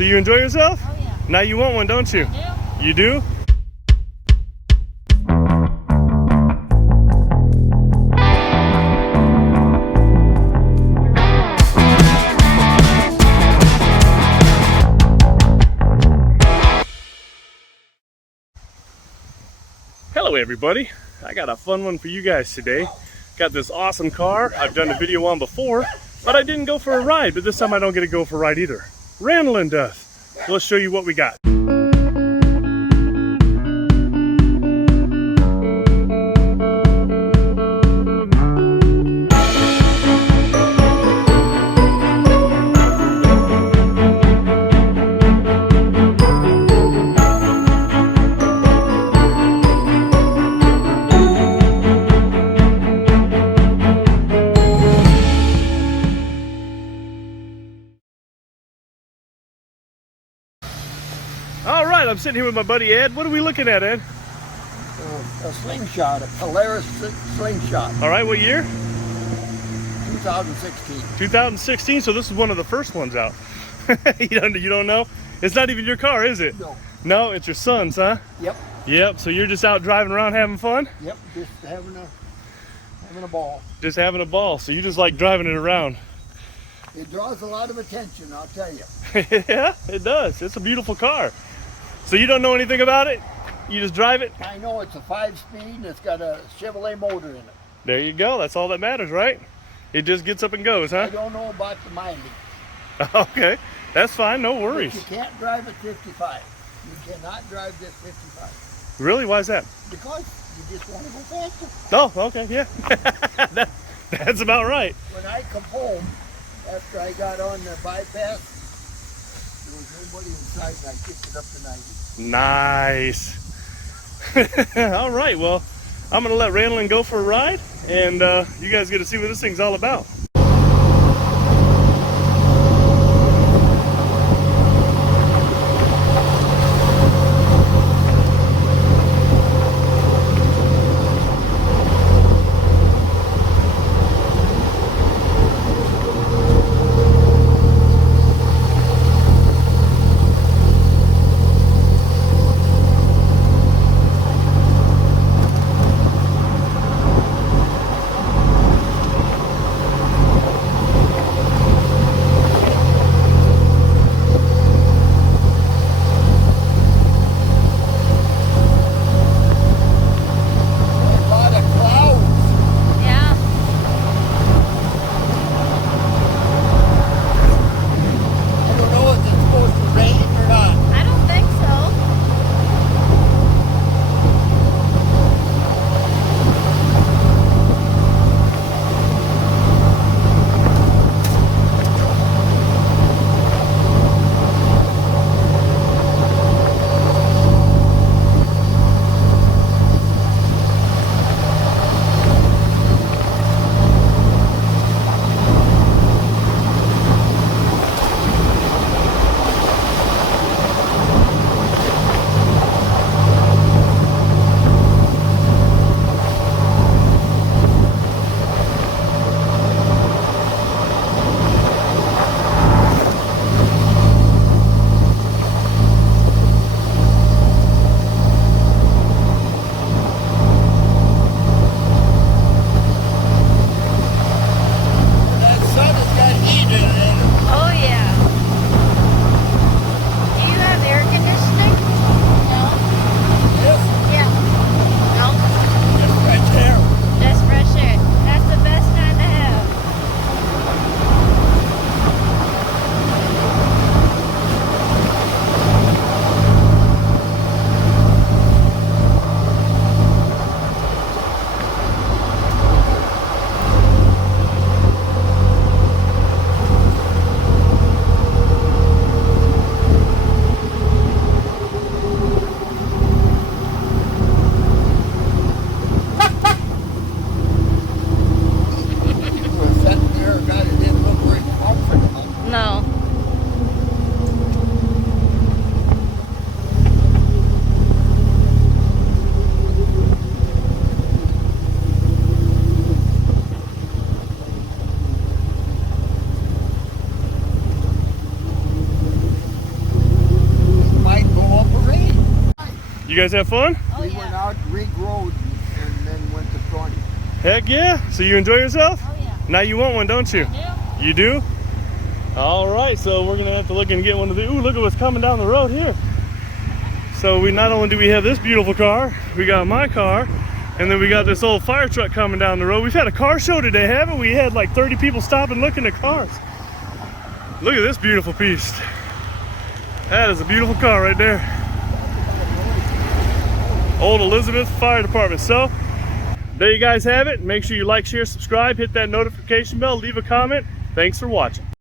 So you enjoy yourself? Oh yeah. Now you want one, don't you? I do. You do? Hello everybody, I got a fun one for you guys today. Got this awesome car I've done a video on before, but I didn't go for a ride, but this time I don't get to go for a ride either. Randolin does. So let's show you what we got. All right, I'm sitting here with my buddy Ed. What are we looking at, Ed? A slingshot, a Polaris slingshot. All right, what year? 2016. 2016, so this is one of the first ones out. you don't know? It's not even your car, is it? No. No, it's your son's, huh? Yep. Yep, so you're just out driving around having fun? Yep. Just having a ball. Just having a ball, so you just like driving it around. It draws a lot of attention, I'll tell you. Yeah, it does. It's a beautiful car. So you don't know anything about it? You just drive it? I know it's a 5-speed and it's got a Chevrolet motor in it. There you go. That's all that matters, right? It just gets up and goes, I huh? don't know about the mileage. Okay, that's fine. No But worries. you can't drive at 55. You cannot drive this 55. Really? Why is that? Because you just want to go faster. Oh, okay, yeah. That's about right. When I come home, after I got on the bypass, there was nobody inside and I kicked it up to 90. Nice. All right, well, I'm gonna let Randolin go for a ride, and you guys get to see what this thing's all about. You guys have fun? Oh, We yeah. went out Rig Road and then went to Thorny. Heck yeah. So you enjoy yourself? Oh, yeah. Now you want one, don't you? Yeah. You do? All right, so we're gonna have to look and get one of the, ooh, look at what's coming down the road here. So we not only do we have this beautiful car, we got my car, and then we got this old fire truck coming down the road. We've had a car show today, haven't we? We had like 30 people stopping looking at cars. Look at this beautiful piece. That is a beautiful car right there. Old Elizabeth Fire Department. So there you guys have it. Make sure you like, share, subscribe, hit that notification bell, leave a comment. Thanks for watching.